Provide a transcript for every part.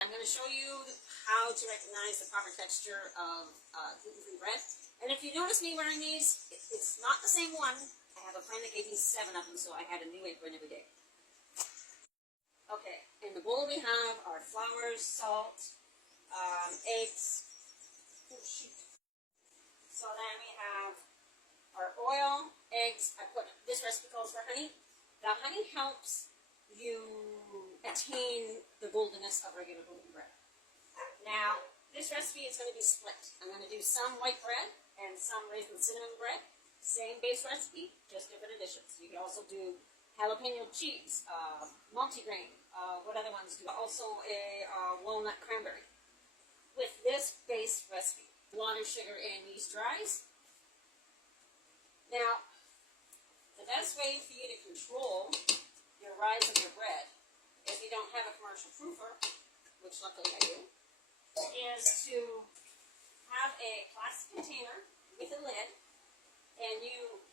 I'm going to show you how to recognize the proper texture of gluten-free bread. And if you notice me wearing these, it's not the same one. I have a friend that gave me 7 of them, so I had a new apron every day. Okay, in the bowl we have our flour, salt, eggs. Oh, shoot. So then we have our oil, eggs. This recipe calls for honey. The honey helps you attain the goldenness of regular gluten bread. Now, this recipe is going to be split. I'm going to do some white bread and some raisin cinnamon bread. Same base recipe, just different additions. You can also do jalapeno cheese, multigrain, what other ones do? Also a walnut cranberry. With this base recipe, water, sugar, and yeast dries. Now, the best way for you to control your rise of your bread, if you don't have a commercial proofer, which luckily I do, is to have a plastic container with a lid, and you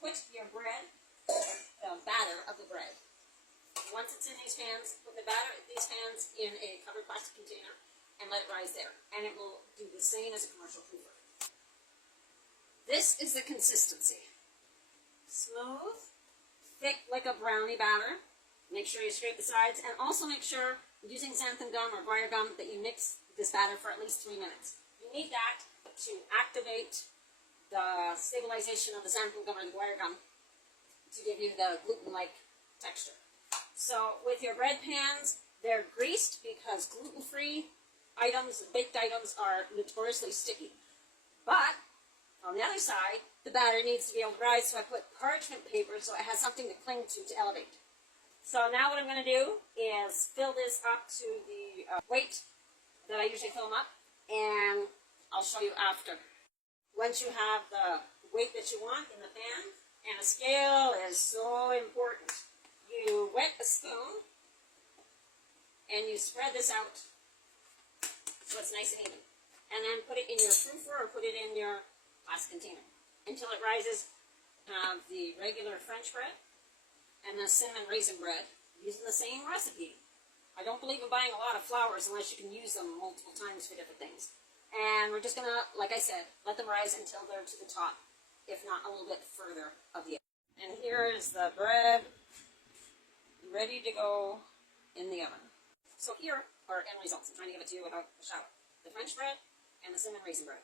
put your bread, the batter of the bread. Once it's in these pans, put the batter of these pans in a covered plastic container and let it rise there. And it will do the same as a commercial proofer. This is the consistency. Smooth, thick like a brownie batter. Make sure you scrape the sides, and also make sure, using xanthan gum or guar gum, that you mix this batter for at least 3 minutes. You need that to activate the stabilization of the xanthan gum or the guar gum to give you the gluten-like texture. So with your bread pans, they're greased because gluten-free items, baked items, are notoriously sticky. But on the other side, the batter needs to be able to rise, so I put parchment paper so it has something to cling to elevate. So now what I'm going to do is fill this up to the weight that I usually fill them up, and I'll show you after. Once you have the weight that you want in the pan, and a scale is so important, you wet a spoon and you spread this out so it's nice and even. And then put it in your proofer or put it in your glass container until it rises. Have the regular French bread and the cinnamon raisin bread using the same recipe. I don't believe in buying a lot of flours unless you can use them multiple times for different things. And we're just going to, like I said, let them rise until they're to the top, if not a little bit further of the oven. And here is the bread ready to go in the oven. So here are end results. I'm trying to give it to you without a shower. The French bread and the cinnamon raisin bread.